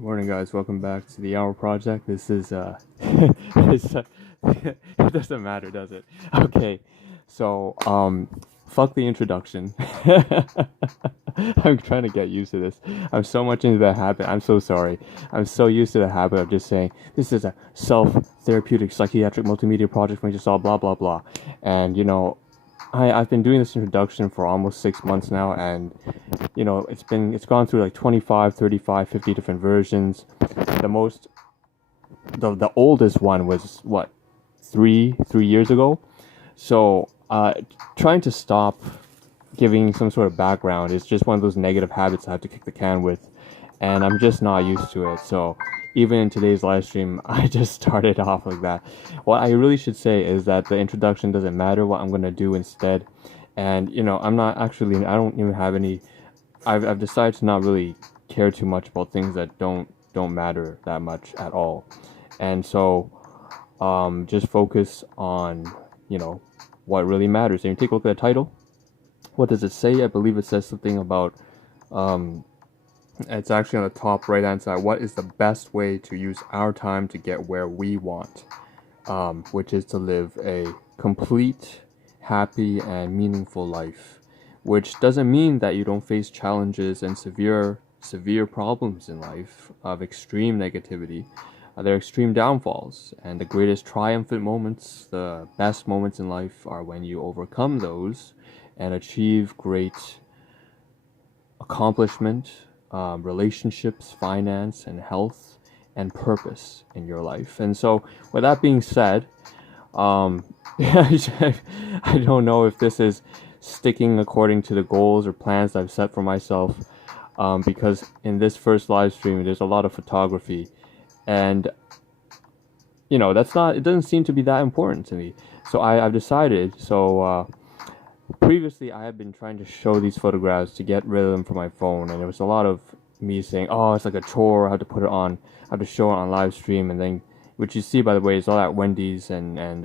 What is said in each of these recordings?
Morning, guys. Welcome back to the Ahn Rho Project. This is it's, it doesn't matter, does it? Okay, so fuck the introduction. I'm trying to get used to this. I'm so much into the habit. I'm so sorry. I'm so used to the habit of just saying this is a self-therapeutic psychiatric multimedia project. We just all blah blah blah, and I've been doing this introduction for almost 6 months now, and it's gone through like 25, 35, 50 different versions. The most the oldest one was what, three years ago. So trying to stop giving some sort of background is just one of those negative habits I have to kick the can with, and I'm just not used to it. So even in today's live stream, I just started off like that. What I really should say is that the introduction doesn't matter. What I'm gonna do instead, and I'm not actually. I don't even have any. I've decided to not really care too much about things that don't matter that much at all, and so just focus on what really matters. And you take a look at the title. What does it say? I believe it says something about it's actually on the top right hand side. What is the best way to use our time to get where we want, which is to live a complete, happy, and meaningful life. Which doesn't mean that you don't face challenges and severe problems in life of extreme negativity. There are extreme downfalls, and the greatest triumphant moments, the best moments in life, are when you overcome those and achieve great accomplishment, relationships, finance, and health, and purpose in your life. And so, with that being said, I don't know if this is sticking according to the goals or plans I've set for myself, because in this first live stream, there's a lot of photography, and that's not. It doesn't seem to be that important to me. So I've decided. Previously, I had been trying to show these photographs to get rid of them from my phone, and there was a lot of me saying, "Oh, it's like a chore. I have to put it on. I have to show it on live stream." And then, which you see, by the way, is all that Wendy's and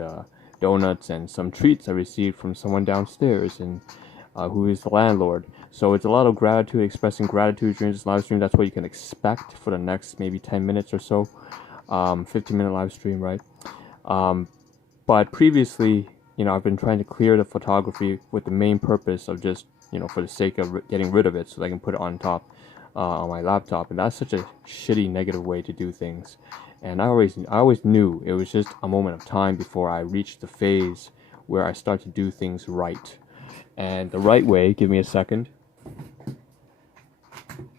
donuts and some treats I received from someone downstairs, and who is the landlord. So it's a lot of gratitude, expressing gratitude during this live stream. That's what you can expect for the next maybe 10 minutes or so, 15-minute live stream, right? But previously, I've been trying to clear the photography with the main purpose of just, for the sake of getting rid of it so that I can put it on top on my laptop. And that's such a shitty, negative way to do things. And I always knew it was just a moment of time before I reached the phase where I start to do things right. And the right way, give me a second,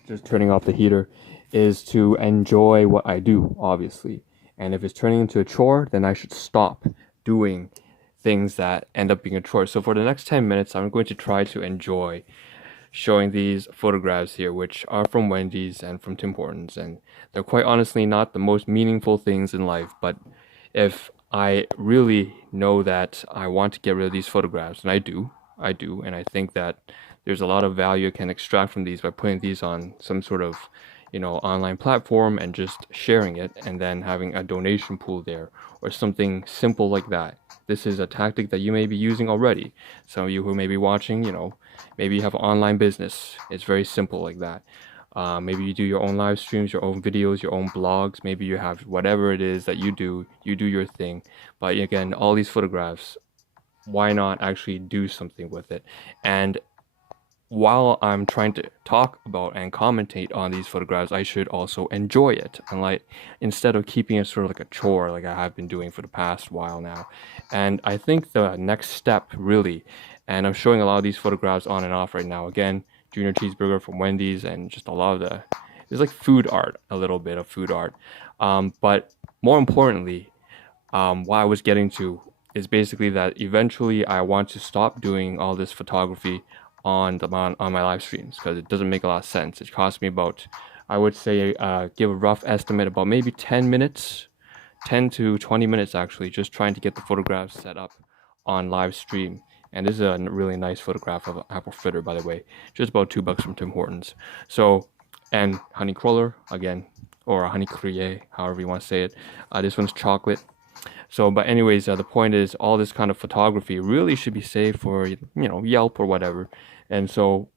just turning off the heater, is to enjoy what I do, obviously. And if it's turning into a chore, then I should stop doing things that end up being a chore. So for the next 10 minutes, I'm going to try to enjoy showing these photographs here, which are from Wendy's and from Tim Hortons. And they're quite honestly not the most meaningful things in life, but if I really know that I want to get rid of these photographs, and I do, and I think that there's a lot of value I can extract from these by putting these on some sort of online platform and just sharing it, and then having a donation pool there or something simple like that. This is a tactic that you may be using already. Some of you who may be watching, maybe you have an online business. It's very simple like that. Maybe you do your own live streams, your own videos, your own blogs. Maybe you have whatever it is that you do your thing. But again, all these photographs, why not actually do something with it? And while I'm trying to talk about and commentate on these photographs, I should also enjoy it. And instead of keeping it sort of like a chore, like I have been doing for the past while now. And I think the next step really, and I'm showing a lot of these photographs on and off right now. Again, Junior Cheeseburger from Wendy's, and just a lot of there's like food art, a little bit of food art. But more importantly, what I was getting to is basically that eventually I want to stop doing all this photography on my live streams, because it doesn't make a lot of sense. It costs me about, I would say, give a rough estimate, about maybe 10 minutes, 10 to 20 minutes actually, just trying to get the photographs set up on live stream. And this is a really nice photograph of an apple fritter, by the way, just about $2 from Tim Hortons. So, and honey cruller again, or a honey gruyere, however you want to say it. This one's chocolate. So, but anyways, the point is, all this kind of photography really should be saved for, Yelp or whatever. And so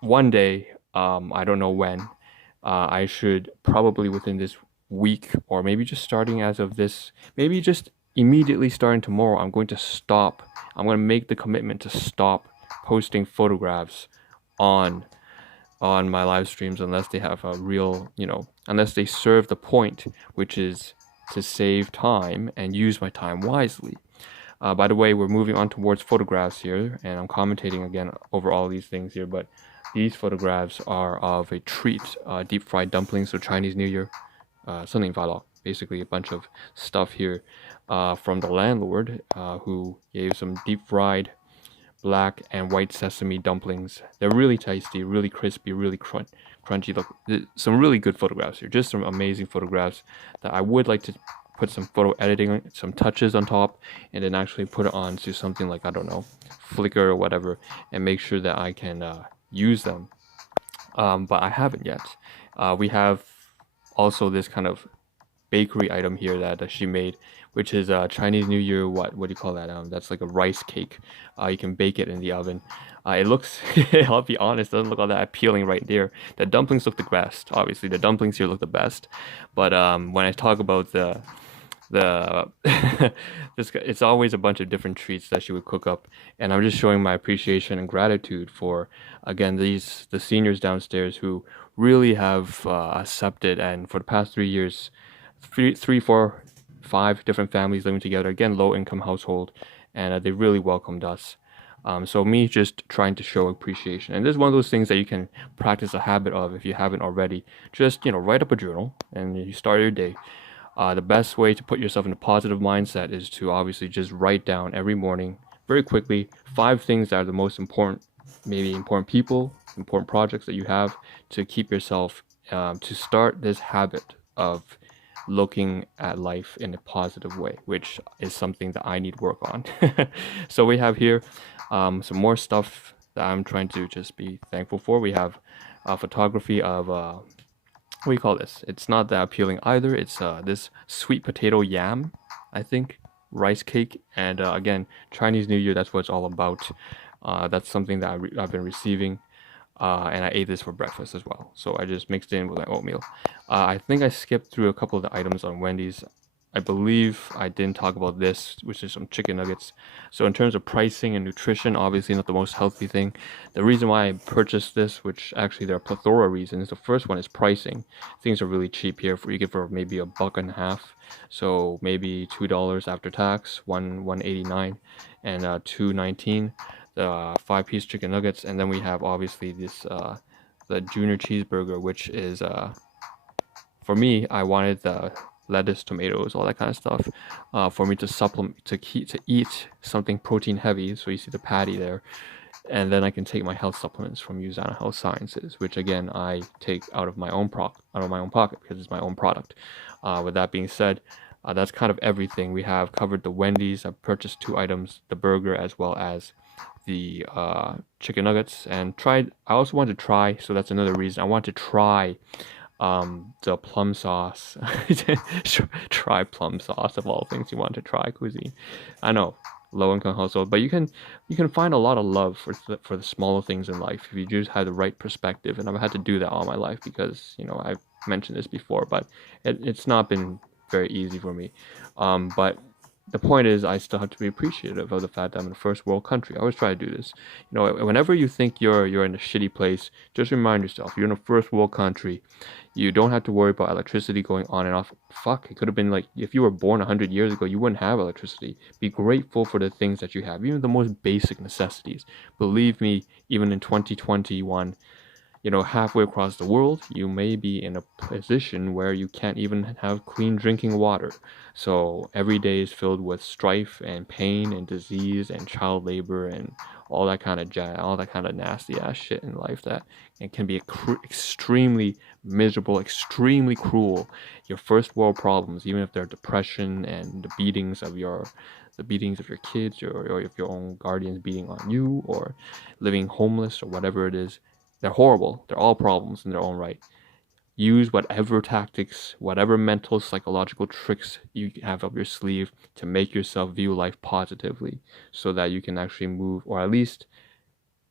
one day, I don't know when, I should probably within this week, or maybe just starting as of this, maybe just immediately starting tomorrow, I'm going to stop. I'm going to make the commitment to stop posting photographs on my live streams unless they have a real, unless they serve the point, which is to save time and use my time wisely. By the way, we're moving on towards photographs here, and I'm commentating again over all these things here, but these photographs are of a treat, deep fried dumplings, so Chinese New Year, something basically a bunch of stuff here from the landlord who gave some deep fried black and white sesame dumplings. They're really tasty, really crispy, really crunchy. Look, some really good photographs here. Just some amazing photographs that I would like to put some photo editing, some touches on top, and then actually put it on to something like, I don't know, Flickr or whatever, and make sure that I can use them. But I haven't yet. We have also this kind of bakery item here that she made, which is Chinese New Year. What do you call that? That's like a rice cake. You can bake it in the oven. It looks, I'll be honest, it doesn't look all that appealing right there. The dumplings look the best. Obviously, the dumplings here look the best. But when I talk about the it's always a bunch of different treats that she would cook up, and I'm just showing my appreciation and gratitude for, again, the seniors downstairs who really have accepted, and for the past 3 years, three, four, five different families living together. Again, low income household, and they really welcomed us. So me just trying to show appreciation, and this is one of those things that you can practice a habit of if you haven't already. Just write up a journal, and you start your day. The best way to put yourself in a positive mindset is to obviously just write down every morning, very quickly, 5 things that are the most important, maybe important people, important projects that you have to keep yourself, to start this habit of looking at life in a positive way, which is something that I need work on. So we have here some more stuff that I'm trying to just be thankful for. We have photography of what do you call this? It's not that appealing either. It's this sweet potato yam, I think, rice cake, and again, Chinese New Year. That's what it's all about. That's something that I've been receiving, and I ate this for breakfast as well. So I just mixed it in with my oatmeal. I think I skipped through a couple of the items on Wendy's. I believe I didn't talk about this, which is some chicken nuggets. So in terms of pricing and nutrition, obviously not the most healthy thing. The reason why I purchased this, which actually there are plethora of reasons. The first one is pricing. Things are really cheap here. You get for maybe $1.50. So maybe $2 after tax, 189 and $2.19. The 5-piece chicken nuggets, and then we have obviously this the junior cheeseburger, which is for me, I wanted the lettuce, tomatoes, all that kind of stuff, for me to supplement, to eat something protein heavy. So you see the patty there, and then I can take my health supplements from Usana Health Sciences, which again I take out of my own pocket because it's my own product. With that being said, that's kind of everything. We have covered the Wendy's. I purchased 2 items, the burger as well as the chicken nuggets, and I also want to try. So that's another reason I want to try the plum sauce. Try plum sauce, of all things you want to try cuisine. I know, low income household, but you can find a lot of love for the smaller things in life if you just have the right perspective. And I've had to do that all my life because I've mentioned this before, but it's not been very easy for me. But the point is, I still have to be appreciative of the fact that I'm in a first world country. I always try to do this. Whenever you think you're in a shitty place, just remind yourself you're in a first world country. You don't have to worry about electricity going on and off. Fuck, it could have been like if you were born 100 years ago, you wouldn't have electricity. Be grateful for the things that you have, even the most basic necessities. Believe me, even in 2021, halfway across the world, you may be in a position where you can't even have clean drinking water. So every day is filled with strife and pain and disease and child labor and all that kind of all that kind of nasty ass shit in life that it can be extremely miserable, extremely cruel. Your first world problems, even if they're depression and the beatings of your kids, or if your own guardians beating on you, or living homeless, or whatever it is, they're horrible. They're all problems in their own right. Use whatever tactics, whatever mental, psychological tricks you have up your sleeve to make yourself view life positively so that you can actually move, or at least,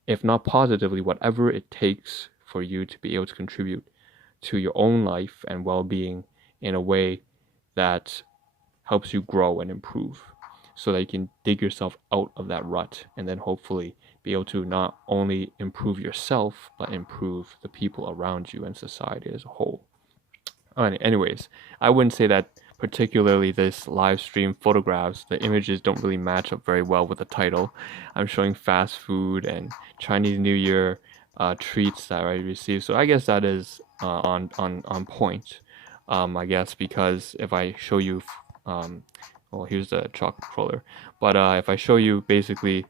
if not positively, whatever it takes for you to be able to contribute to your own life and well-being in a way that helps you grow and improve, so that you can dig yourself out of that rut and then hopefully be able to not only improve yourself but improve the people around you and society as a whole. Anyways, I wouldn't say that particularly this live stream photographs, the images don't really match up very well with the title. I'm showing fast food and Chinese New Year treats that I received, so I guess that is on point. I guess because if I show you, well, here's the chocolate crawler, but if I show you basically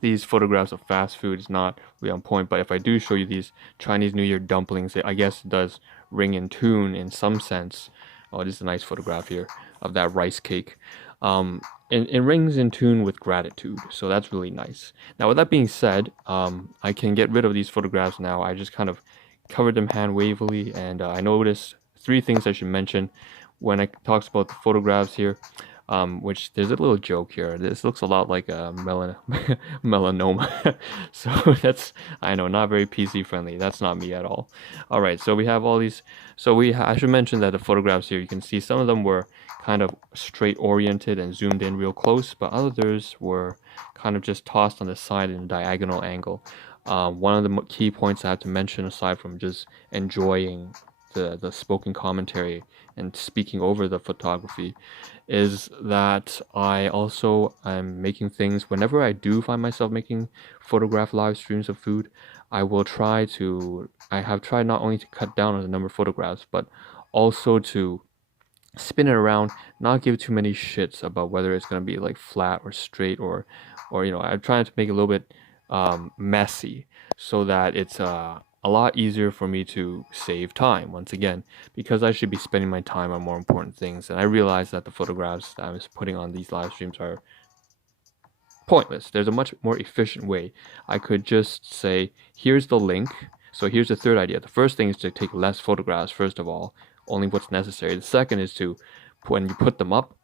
these photographs of fast food is not really on point, but if I do show you these Chinese New Year dumplings, I guess it does ring in tune in some sense. Oh, this is a nice photograph here of that rice cake. It rings in tune with gratitude, so that's really nice. Now, with that being said, I can get rid of these photographs now. I just kind of covered them hand wavily, and I noticed 3 things I should mention when I talks about the photographs here. Which there's a little joke here. This looks a lot like a melanoma. So that's, I know, not very PC friendly. That's not me at all. All right, so we have all these. So I should mention that the photographs here, you can see some of them were kind of straight oriented and zoomed in real close, but others were kind of just tossed on the side in a diagonal angle. One of the key points I have to mention, aside from just enjoying the spoken commentary and speaking over the photography, is that I also am making things, whenever I do find myself making photograph live streams of food, I have tried not only to cut down on the number of photographs, but also to spin it around, not give too many shits about whether it's going to be like flat or straight or I'm trying to make it a little bit messy, so that it's a lot easier for me to save time, once again, because I should be spending my time on more important things. And I realize that the photographs that I was putting on these live streams are pointless. There's a much more efficient way. I could just say, here's the link. So here's the third idea. The first thing is to take less photographs, first of all, only what's necessary. The second is to, when you put them up,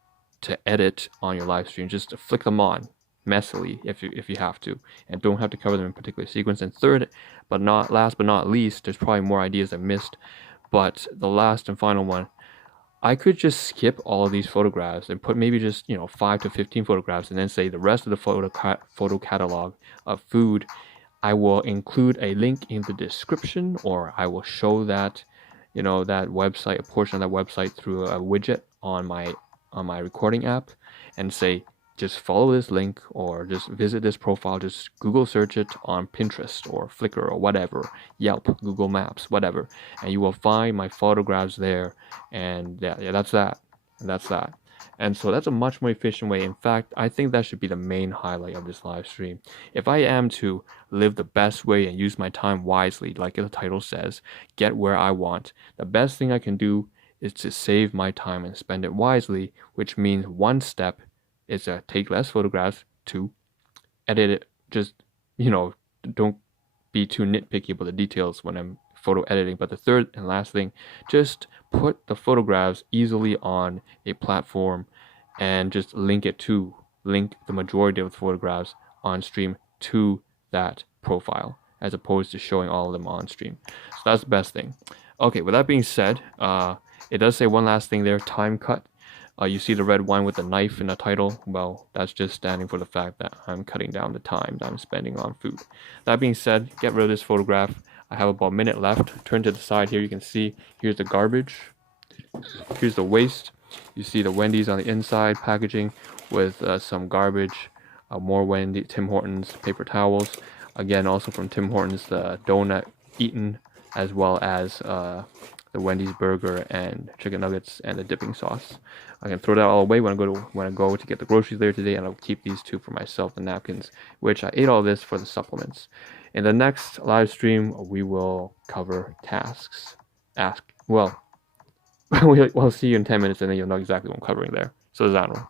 to edit on your live stream, just to flick them on messily if you have to, and don't have to cover them in a particular sequence. And third, but not last but not least, there's probably more ideas I missed, but the last and final one, I could just skip all of these photographs and put maybe just 5 to 15 photographs, and then say the rest of the photo catalog of food, I will include a link in the description, or I will show that that website, a portion of that website, through a widget on my recording app, and say, just follow this link, or just visit this profile, just Google search it on Pinterest or Flickr or whatever, Yelp, Google Maps, whatever, and you will find my photographs there. And that's that. And so that's a much more efficient way. In fact, I think that should be the main highlight of this live stream. If I am to live the best way and use my time wisely, like the title says, get where I want, the best thing I can do is to save my time and spend it wisely, which means one step is to take less photographs, 2, edit it. Just, don't be too nitpicky about the details when I'm photo editing. But the third and last thing, just put the photographs easily on a platform and just link the majority of the photographs on stream to that profile, as opposed to showing all of them on stream. So that's the best thing. Okay, with that being said, it does say one last thing there, TimeCut. You see the red wine with the knife in the title. Well, that's just standing for the fact that I'm cutting down the time that I'm spending on food. That being said, get rid of this photograph. I have about a minute left. Turn to the side here. You can see here's the garbage. Here's the waste. You see the Wendy's on the inside packaging with some garbage. More Tim Hortons paper towels. Again, also from Tim Hortons, the donut eaten, as well as the Wendy's burger and chicken nuggets and the dipping sauce. I can throw that all away when I go to get the groceries later today, and I'll keep these 2 for myself, the napkins, which I ate all this for the supplements. In the next live stream, we will cover tasks. We'll see you in 10 minutes, and then you'll know exactly what I'm covering there. So, this is Ahn Rho.